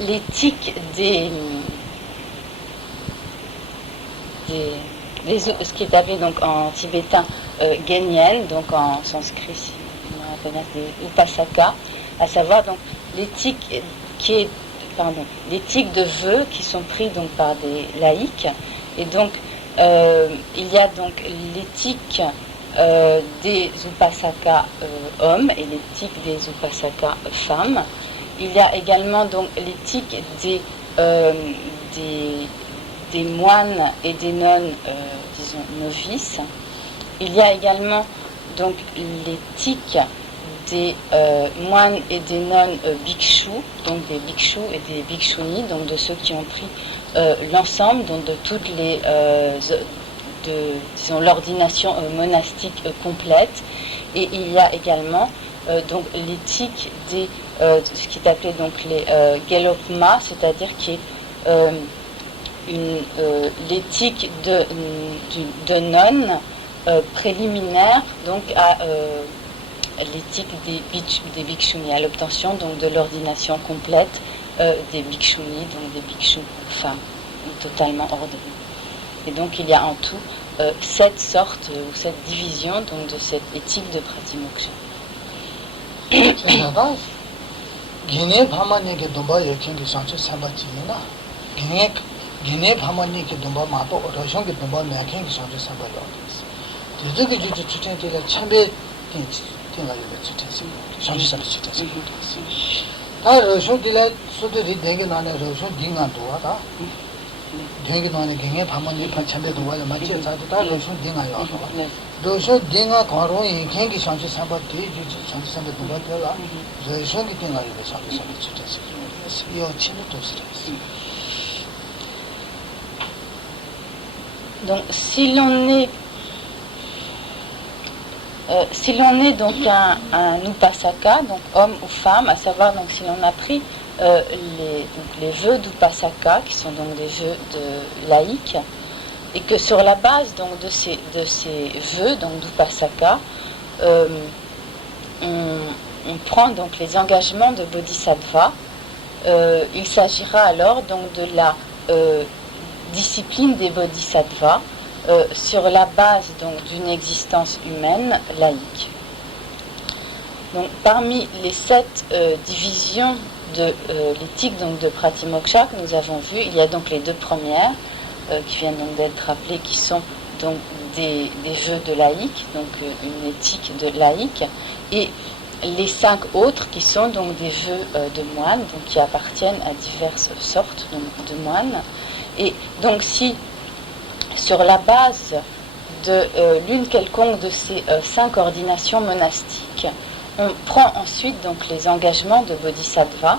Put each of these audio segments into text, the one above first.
l'éthique ce qui est appelé donc en tibétain Genyen, donc en sanskrit, si on appelle des Upasaka, à savoir donc l'éthique l'éthique de vœux qui sont pris donc par des laïcs. Et donc il y a donc l'éthique des Upasaka hommes et l'éthique des Upasaka femmes. Il y a également donc l'éthique des moines et des nonnes, disons novices. Il y a également donc l'éthique des moines et des nonnes bhikshus, donc des bhikshus et des bhikshunis, donc de ceux qui ont pris l'ensemble, donc de toutes les disons l'ordination monastique complète. Et il y a également donc l'éthique des ce qui est appelé donc les gelokma, c'est-à-dire qui est l'éthique de nonnes préliminaire donc à l'éthique des bhikshunis, à l'obtention donc de l'ordination complète des bhikshunis, donc des bhikshus femmes, totalement ordonnées. Et donc il y a en tout 7 sortes ou 7 divisions donc de cette éthique de pratimoksha. Donc si l'on est donc un upasaka, donc homme ou femme, à savoir donc si l'on a pris les vœux d'upasaka, qui sont donc des vœux de laïcs, et que sur la base donc de ces vœux donc d'upasaka, on prend donc les engagements de bodhisattva, il s'agira alors donc de la discipline des bodhisattvas sur la base donc d'une existence humaine laïque. Donc parmi les 7 divisions de l'éthique donc de Pratimoksha que nous avons vues, il y a donc les 2 premières qui viennent donc d'être rappelées, qui sont donc des vœux de laïcs, donc une éthique de laïque, et les 5 autres qui sont donc des vœux de moines, donc qui appartiennent à diverses sortes donc, de moines. Et donc si sur la base de l'une quelconque de ces 5 ordinations monastiques, on prend ensuite donc les engagements de bodhisattva,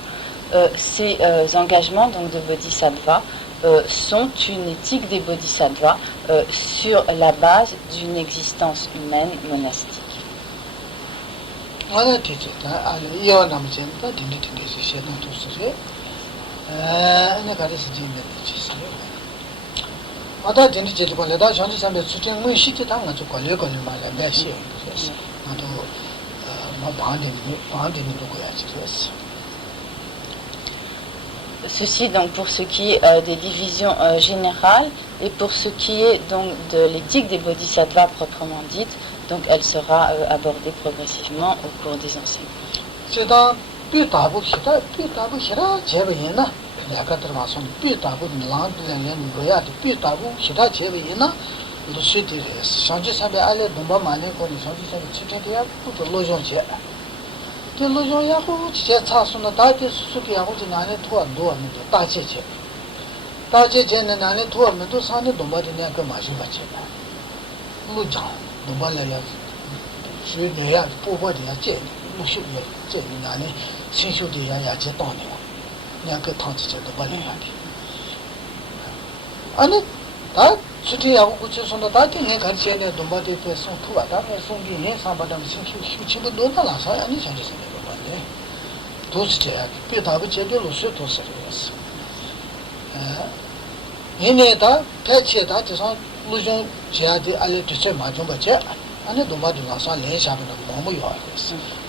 ces engagements donc de bodhisattva sont une éthique des bodhisattvas sur la base d'une existence humaine monastique. Ceci donc pour ce qui est des divisions générales, et pour ce qui est donc de l'éthique des bodhisattvas proprement dite, donc elle sera abordée progressivement au cours des enseignements.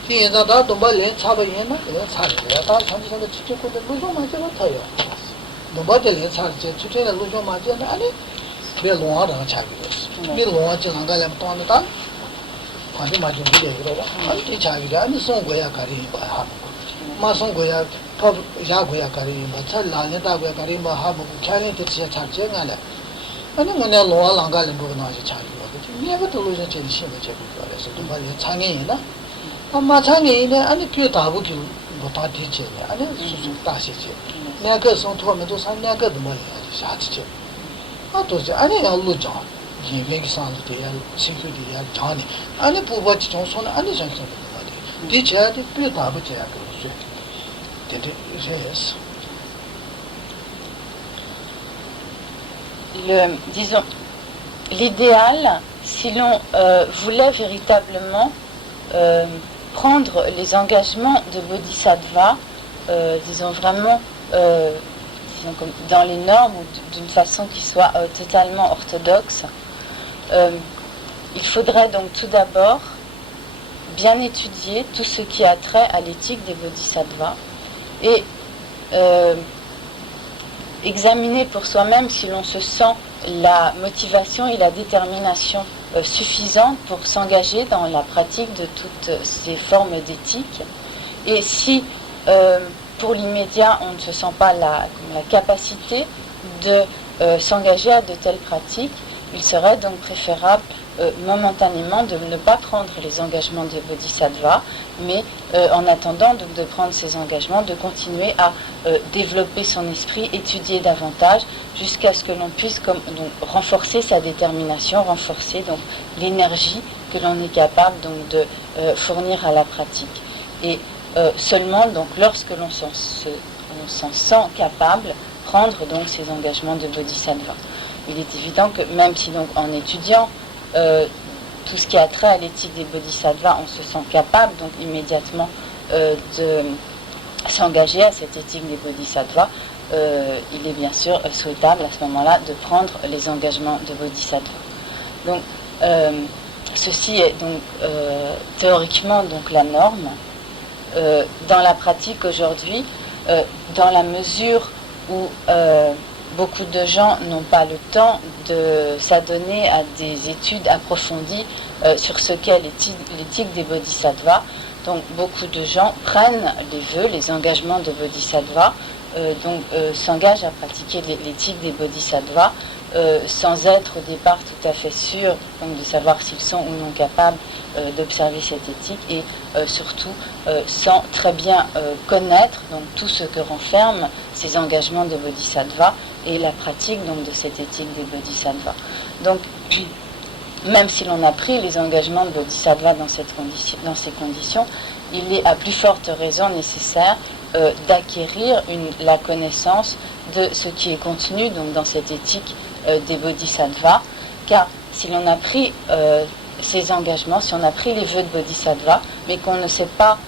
Tinzada Dumbalin Sabayana, Sarata, something that you could lose on my tail. Nobody charged to tell a Lujo Margin, and Bill Water Chavis. Bill Water and Galam Tonata. I imagine the Chavi, and the song Goya Kari by Hamu. Mason Goya, Yaguya Kari, but Laleta Karimba Hamu, carrying the Chajan. And when they're low along Galan Gonaja Chavi, never to lose a change in the Chavi, so Dumbalin Tangina. Matangin and the Putabuki, but teaching, and then Tashi. Never some tormentos and never the money at the Shatch. What was the animal Lujan? He makes sound of the security at Johnny, and the poor watch Johnson and the junction of the body. Teacher, the Putabuki, did it, yes. Disons, l'idéal, si l'on voulait véritablement prendre les engagements de Bodhisattva, disons vraiment disons comme dans les normes ou d'une façon qui soit totalement orthodoxe, il faudrait donc tout d'abord bien étudier tout ce qui a trait à l'éthique des Bodhisattvas et examiner pour soi-même si l'on se sent la motivation et la détermination suffisante pour s'engager dans la pratique de toutes ces formes d'éthique. Et si pour l'immédiat on ne se sent pas la capacité de s'engager à de telles pratiques, il serait donc préférable momentanément de ne pas prendre les engagements des bodhisattvas, mais en attendant donc de prendre ces engagements, de continuer à développer son esprit, étudier davantage, jusqu'à ce que l'on puisse donc renforcer sa détermination, renforcer donc l'énergie que l'on est capable donc de fournir à la pratique. Et seulement donc lorsque l'on s'en sent capable, prendre donc ces engagements de bodhisattva. Il est évident que même si donc en étudiant tout ce qui a trait à l'éthique des bodhisattvas, on se sent capable donc immédiatement de s'engager à cette éthique des bodhisattvas, il est bien sûr souhaitable à ce moment-là de prendre les engagements de bodhisattva. Donc ceci est donc théoriquement donc la norme. Dans la pratique aujourd'hui, dans la mesure où beaucoup de gens n'ont pas le temps de s'adonner à des études approfondies sur ce qu'est l'éthique des bodhisattvas. Donc beaucoup de gens prennent les vœux, les engagements de bodhisattva, s'engagent à pratiquer l'éthique des bodhisattvas sans être au départ tout à fait sûrs donc, de savoir s'ils sont ou non capables d'observer cette éthique et surtout sans très bien connaître donc, tout ce que renferment ces engagements de bodhisattva et la pratique donc, de cette éthique des bodhisattvas. Donc, même si l'on a pris les engagements de bodhisattva dans ces conditions, il est à plus forte raison nécessaire d'acquérir la connaissance de ce qui est contenu donc, dans cette éthique des bodhisattvas, car si l'on a pris ces engagements, si on a pris les vœux de bodhisattva, mais qu'on ne sait pas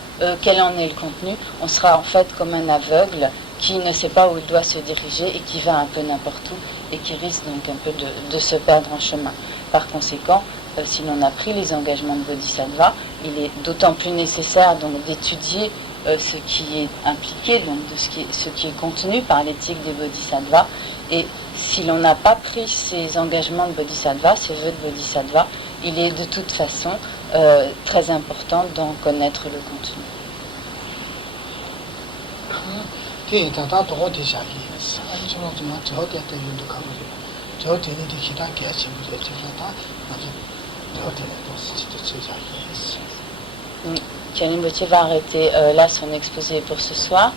quel en est le contenu, on sera en fait comme un aveugle qui ne sait pas où il doit se diriger et qui va un peu n'importe où et qui risque donc un peu de se perdre en chemin. Par conséquent, si l'on a pris les engagements de bodhisattva, il est d'autant plus nécessaire donc d'étudier ce qui est impliqué, donc de ce qui est contenu par l'éthique des bodhisattvas. Et si l'on n'a pas pris ces engagements de bodhisattva, ces vœux de bodhisattva, il est de toute façon très important d'en connaître le contenu. Khenpo va arrêter là son exposé pour ce soir.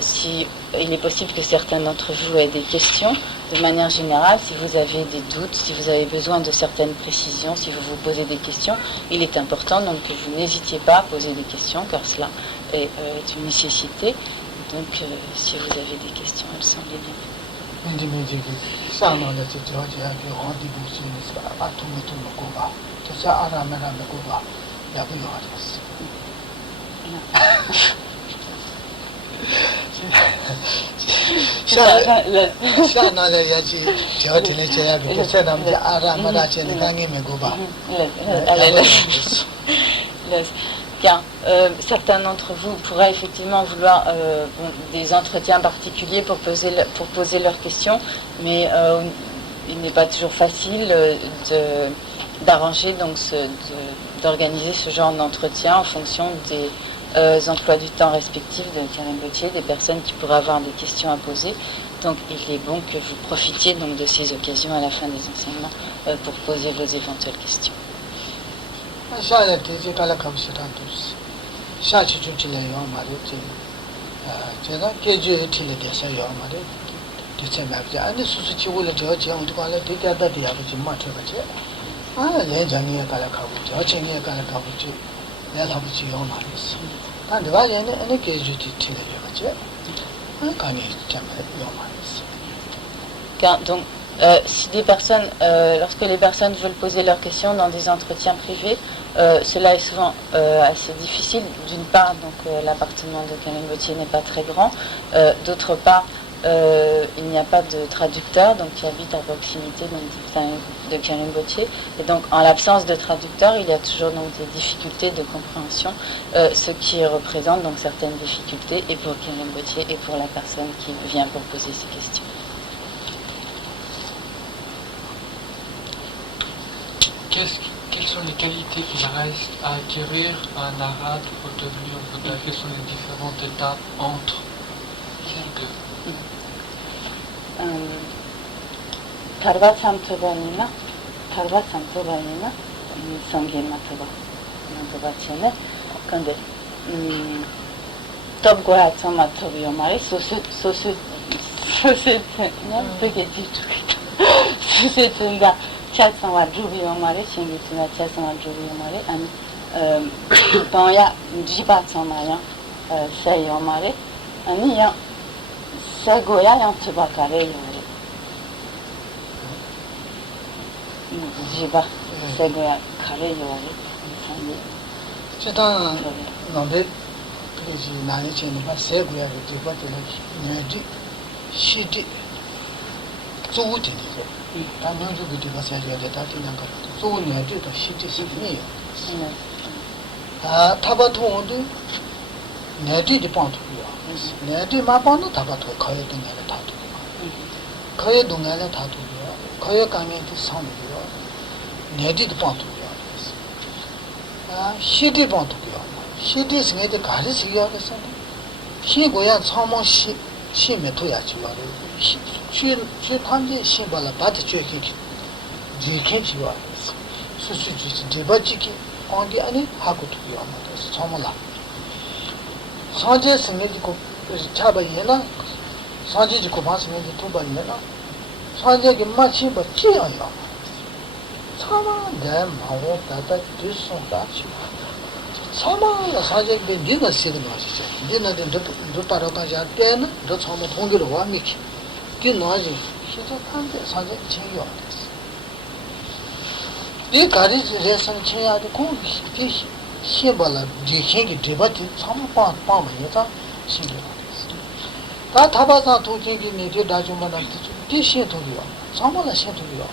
Si il est possible que certains d'entre vous aient des questions, de manière générale, si vous avez des doutes, si vous avez besoin de certaines précisions, si vous vous posez des questions, il est important donc que vous n'hésitiez pas à poser des questions, car cela est une nécessité. Donc, si vous avez des questions, elles sont les bienvenues. car certains d'entre vous pourraient effectivement vouloir des entretiens particuliers pour poser leurs questions, mais il n'est pas toujours facile d'arranger, donc d'organiser ce genre d'entretien en fonction des emplois du temps respectifs de Karine Gauthier, des personnes qui pourraient avoir des questions à poser. Donc il est bon que vous profitiez donc de ces occasions à la fin des enseignements pour poser vos éventuelles questions. Donc, si des personnes, lorsque les personnes veulent poser leurs questions dans des entretiens privés, cela est souvent assez difficile. D'une part, donc l'appartement de Karine Gauthier n'est pas très grand. D'autre part, il n'y a pas de traducteur, donc qui habite à proximité de Karine Gauthier. Et donc, en l'absence de traducteur, il y a toujours donc des difficultés de compréhension, ce qui représente donc certaines difficultés et pour Karine Gauthier et pour la personne qui vient pour poser ses questions. Quelles sont les qualités qu'il reste à acquérir à un arabe pour devenir Bouddha? Quelles sont les différentes étapes entre ces deux? Tarva Samtobanina, Sangye Mataba Chene, quand Top Goya Sama Tobiomari, Société Chatsama Jubiomari, Shingituna Chatsama Jubiomari, and Tonya Jibat Samaya, Sayomari, and Nia Sagoya and Tobacare. Jiba, Sagoya, Kare Yori. Chatan Nombe, Nani Chinima, Sagoya, Nadi, Shidi, Zuti. I know you would have said that I didn't go. So when I did, she just me. Tabato, Nadi the point of view. Nadi Mapano Tabato, Koya Dungala Tatu. Koya Dungala Tatu, Koya Kami to some of you. Nadi the point of view. She did want to be on. She did made the Karis here. She go out so much she met to Yachi. She Tamji Shimbala Bata Cheki, the Kenchi was. So she debachiki on the Ani Haku to be on this Tomala. Sanjay Medical Chaba Yena, Sanjay Komas made the Tuba Yena, Sanjay Machi but Chi on you. Sama them, I want that this on that. Sama Sanjay be dinner signals, dinner in the Parakan Jan, that's how much hunger one Miki. Di noji, she took Sanjay Chinyo. The Garis Resan Chia the Kung, Shibala, the King debate, some Palm, she that Tabata to King in the Dajuma, this shit to you, someone shit to you.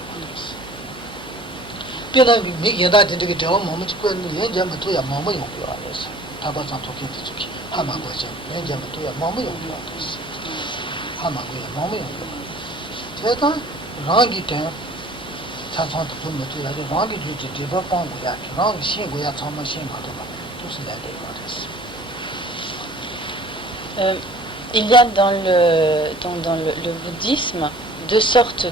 Then I make that into the moment when the Enjama to your mamma, you are this. Tabata to King, Hamagoja, Enjama to your mamma, you are this. Hamagoya, mamma. Teta, Rangi Tam, Sansan to put the Rangi to develop on Goya, Rangi Shingoya, Thomas Shimadoma, to see that they got this. Il y a dans le bouddhisme deux sortes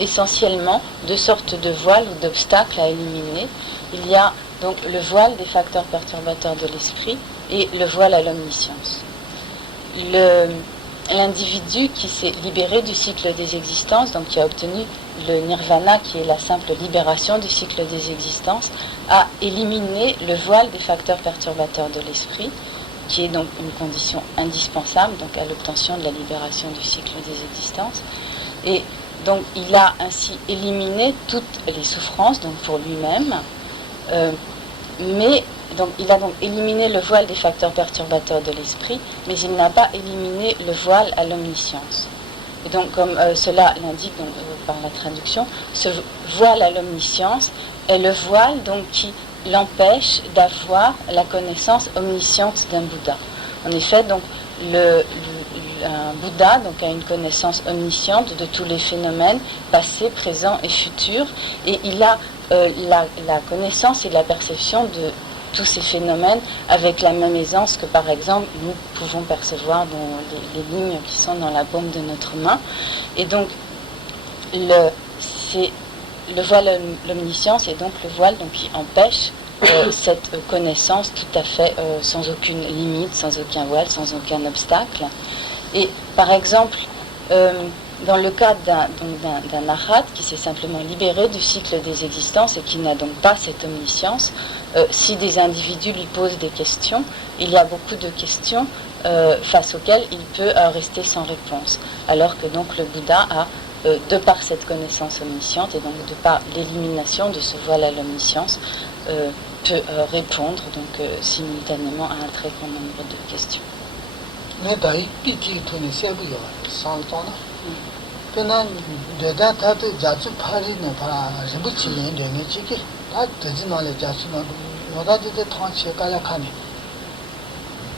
essentiellement deux sortes de voiles ou d'obstacles à éliminer. Il y a donc le voile des facteurs perturbateurs de l'esprit et le voile à l'omniscience. L'individu qui s'est libéré du cycle des existences, donc qui a obtenu le nirvana, qui est la simple libération du cycle des existences, a éliminé le voile des facteurs perturbateurs de l'esprit, qui est donc une condition indispensable donc à l'obtention de la libération du cycle des existences. Et donc il a ainsi éliminé toutes les souffrances donc pour lui-même, mais donc, il a donc éliminé le voile des facteurs perturbateurs de l'esprit, mais il n'a pas éliminé le voile à l'omniscience. Et donc, comme cela l'indique par la traduction, ce voile à l'omniscience est le voile donc, qui l'empêche d'avoir la connaissance omnisciente d'un Bouddha. En effet, donc, un Bouddha donc, a une connaissance omnisciente de tous les phénomènes passés, présents et futurs, et il a la connaissance et la perception de tous ces phénomènes avec la même aisance que, par exemple, nous pouvons percevoir dans les lignes qui sont dans la paume de notre main. Et donc, le voile l'omniscience est donc le voile donc, qui empêche cette connaissance tout à fait sans aucune limite, sans aucun voile, sans aucun obstacle. Et par exemple, dans le cas d'un arhat qui s'est simplement libéré du cycle des existences et qui n'a donc pas cette omniscience, si des individus lui posent des questions, il y a beaucoup de questions face auxquelles il peut rester sans réponse. Alors que donc le Bouddha a, de par cette connaissance omnisciente et donc de par l'élimination de ce voile à l'omniscience, peut répondre donc simultanément à un très grand nombre de questions. Mais d'ailleurs, petit tout ne sait pas sans le temps. Pendant le temps, tu as déjà parlé de la révolution de l'énergie. Tu as dit dans les gens, on a dit de 30 ans à la canne.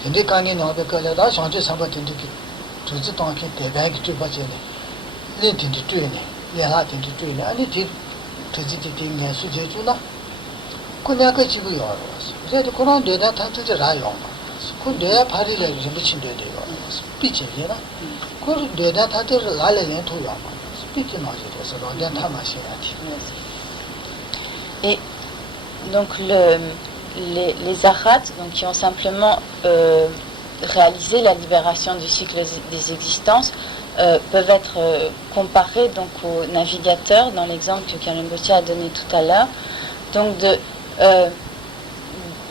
Tu dis quand il n'y a pas que là, changer ça va t'indiquer. Tu dis tant qu'il t'es bien que tu vas gêner. Les t'indiquer, les rats t'indiquer, les tu dis que tu es un sujet tout là. Qu'on a que tu veux y avoir. Vous êtes au courant de la tante de rayon. Qu'on doit parler de la révolution de l'énergie. Pitch, il y a. Et donc les arhats donc, qui ont simplement réalisé la libération du cycle des existences peuvent être comparés donc, aux navigateurs dans l'exemple que Karim Rinpoche a donné tout à l'heure, donc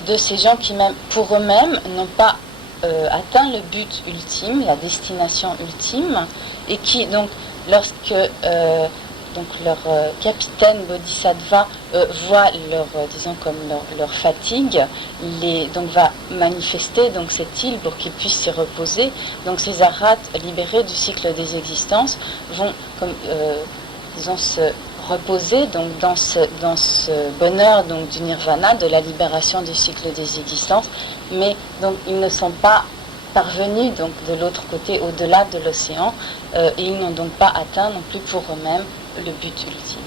de ces gens qui même pour eux-mêmes n'ont pas atteint le but ultime, la destination ultime, et qui donc lorsque donc leur capitaine bodhisattva voit leur fatigue, donc va manifester donc cette île pour qu'ils puissent s'y reposer. Donc ces arhats libérés du cycle des existences vont se reposer donc dans ce bonheur donc du nirvana, de la libération du cycle des existences, mais donc ils ne sont pas parvenus donc de l'autre côté, au-delà de l'océan, et ils n'ont donc pas atteint non plus pour eux-mêmes le but ultime.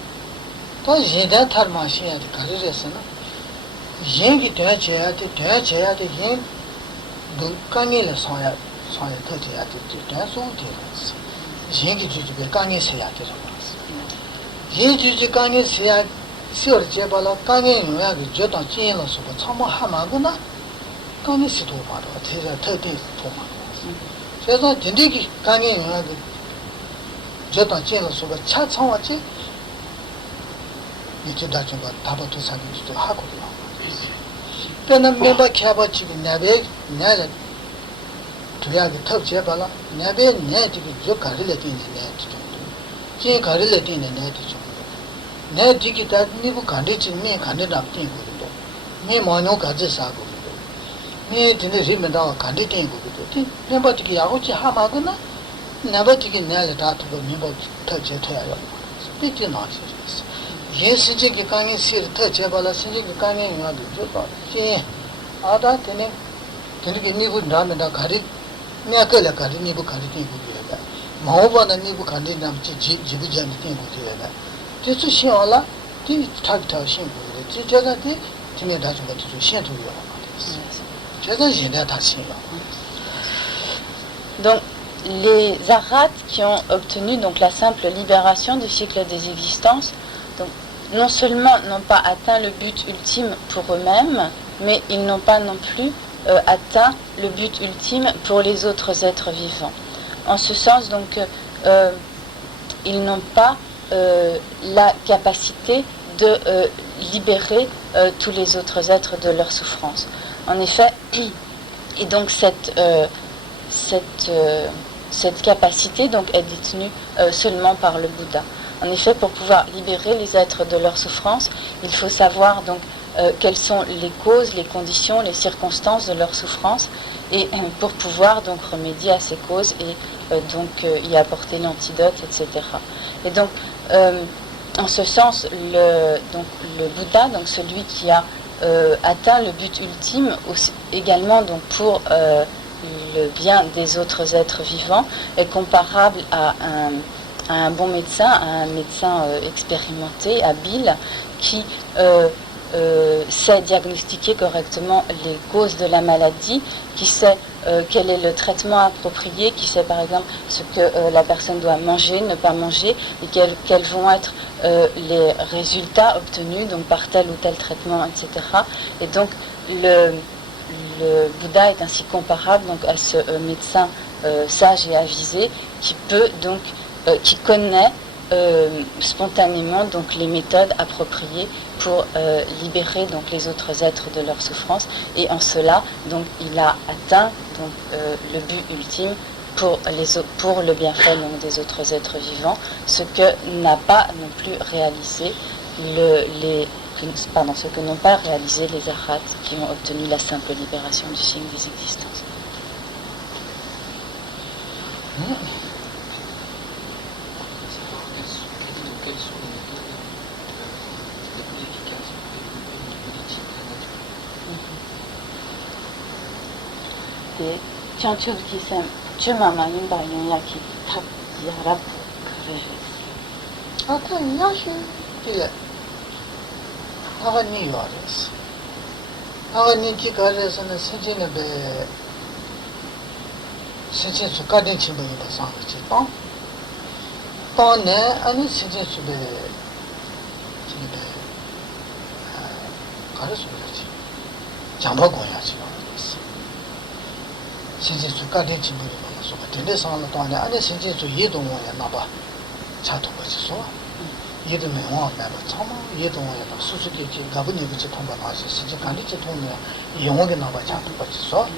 Donc, les arhats qui ont obtenu donc la simple libération du cycle des existences, donc, non seulement n'ont pas atteint le but ultime pour eux-mêmes, mais ils n'ont pas non plus atteint le but ultime pour les autres êtres vivants. En ce sens, donc, ils n'ont pas la capacité de libérer tous les autres êtres de leur souffrance. En effet, et donc cette capacité donc, est détenue seulement par le Bouddha. En effet, pour pouvoir libérer les êtres de leur souffrance, il faut savoir donc quelles sont les causes, les conditions, les circonstances de leur souffrance, et pour pouvoir donc remédier à ces causes et y apporter l'antidote, etc. Et donc, en ce sens, le Bouddha, donc celui qui a atteint le but ultime également donc pour le bien des autres êtres vivants, est comparable à un bon médecin, à un médecin expérimenté, habile, qui sait diagnostiquer correctement les causes de la maladie, qui sait quel est le traitement approprié, qui sait par exemple ce que la personne doit manger, ne pas manger, et quels vont être les résultats obtenus donc par tel ou tel traitement, etc. Et donc le Bouddha est ainsi comparable donc à ce médecin sage et avisé qui peut donc qui connaît spontanément donc les méthodes appropriées pour libérer donc les autres êtres de leur souffrance, et en cela donc il a atteint donc le but ultime pour le bienfait donc, des autres êtres vivants, ce que n'a pas non plus réalisé ce que n'ont pas réalisé les arhats qui ont obtenu la simple libération du signe des existences. Et Chanchud qui s'aime, tu m'as mis dans une yaki, tap, yarab, kare. Attends, yashi, il Agani Varas. Agani Chikaras and the Sijin of the Sijin Sukadin Chimba in the Sang Chipon. Tone and Sijin to be Karasuchi. Jamba Goyachi. Sijin Sukadin Chimba, so in the Sang of Tone and Sijin to Yidon and Naba Chato was so. 얘도 매워 매워 참아 얘도 뭐야 수수께 가분이 그치 통과 나서 진짜 간디치 통네 영어게 나와 잡고 봤어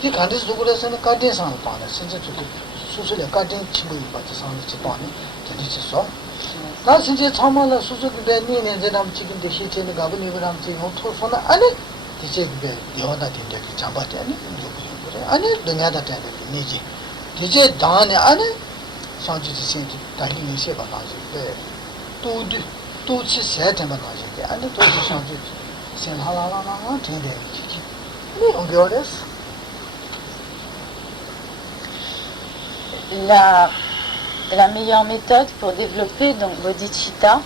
이 간디스 누구래서는 간디상 봐라 진짜 저기 수수래 간디 친구 봐서 상지 봐니 된지서 나 진짜 참아라 수수께 내년에 제가 지금도 시체는 가분이 그럼 지금 토소나 아니 이제 그게 여다 된데 잡았대 아니 그래 아니 등야다 된데 니지 이제 다네 아니 상지 진짜 다니는 시 봐가지고 tout ce c'est un bagage et à tout changer c'est la mais on regarde la meilleure méthode pour développer donc bodhicitta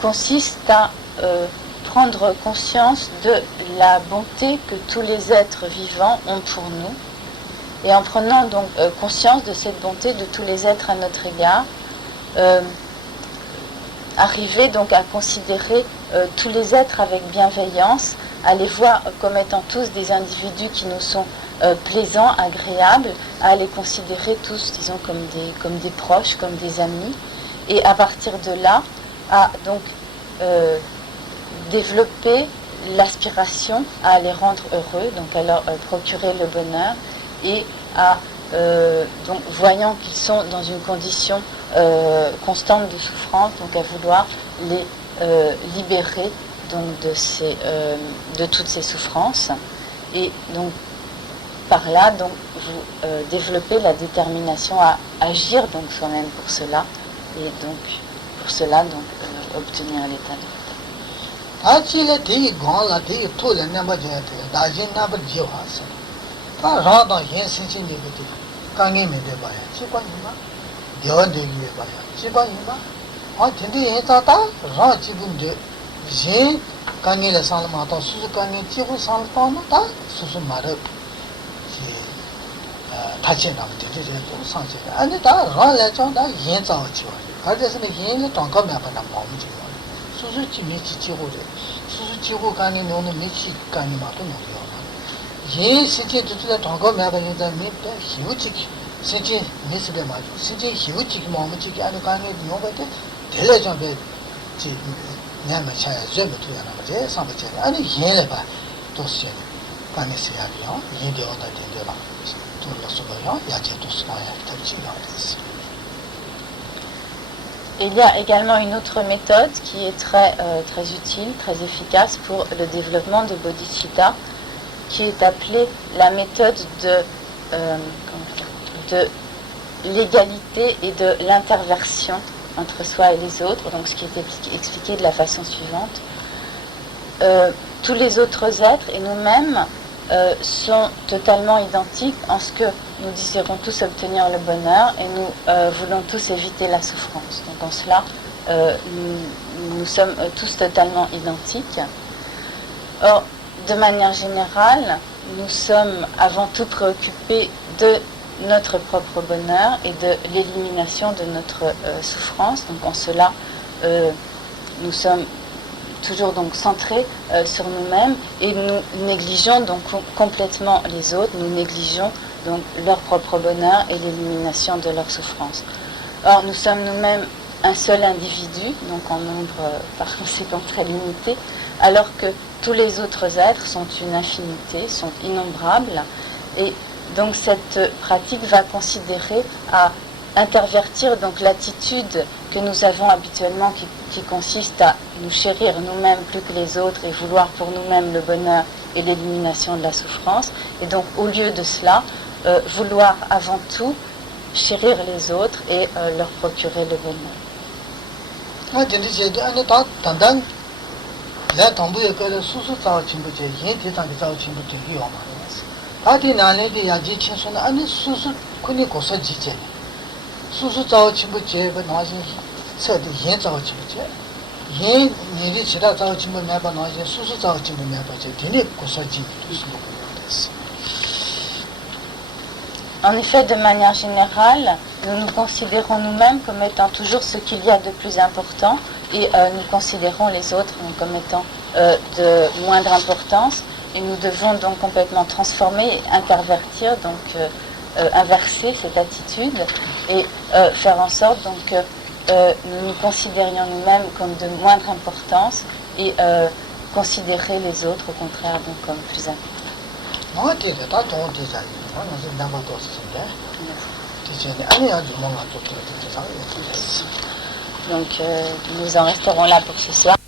consiste à prendre conscience de la bonté que tous les êtres vivants ont pour nous, et en prenant donc conscience de cette bonté de tous les êtres à notre égard, arriver donc à considérer tous les êtres avec bienveillance, à les voir comme étant tous des individus qui nous sont plaisants, agréables, à les considérer tous, disons, comme des proches, comme des amis, et à partir de là, à donc développer l'aspiration à les rendre heureux, donc à leur procurer le bonheur, et à donc voyant qu'ils sont dans une condition constante de souffrance, donc à vouloir les libérer donc de toutes ces souffrances, et donc par là donc vous développez la détermination à agir donc soi-même pour cela, et donc pour cela donc obtenir l'état de Il y a également une autre méthode qui est très utile, très efficace pour le développement de bodhicitta, qui est appelée la méthode de l'égalité et de l'interversion entre soi et les autres. Donc ce qui est expliqué de la façon suivante. tous les autres êtres et nous-mêmes sont totalement identiques en ce que nous désirons tous obtenir le bonheur et nous voulons tous éviter la souffrance. Donc en cela, nous sommes tous totalement identiques. Or, de manière générale, nous sommes avant tout préoccupés de notre propre bonheur et de l'élimination de notre souffrance. Donc en cela, nous sommes toujours donc centrés sur nous-mêmes et nous négligeons donc complètement les autres, nous négligeons donc leur propre bonheur et l'élimination de leur souffrance. Or, nous sommes nous-mêmes un seul individu, donc en nombre par conséquent très limité, alors que tous les autres êtres sont une infinité, sont innombrables, et donc cette pratique va considérer à intervertir donc l'attitude que nous avons habituellement qui consiste à nous chérir nous-mêmes plus que les autres et vouloir pour nous-mêmes le bonheur et l'élimination de la souffrance, et donc au lieu de cela, vouloir avant tout chérir les autres et leur procurer le bonheur. En effet, de manière générale, nous nous considérons nous-mêmes comme étant toujours ce qu'il y a de plus important et nous considérons les autres comme étant de moindre importance, et nous devons donc complètement transformer et intervertir, donc inverser cette attitude et faire en sorte donc que nous nous considérions nous-mêmes comme de moindre importance et considérer les autres au contraire donc comme plus importants. Donc nous en resterons là pour ce soir.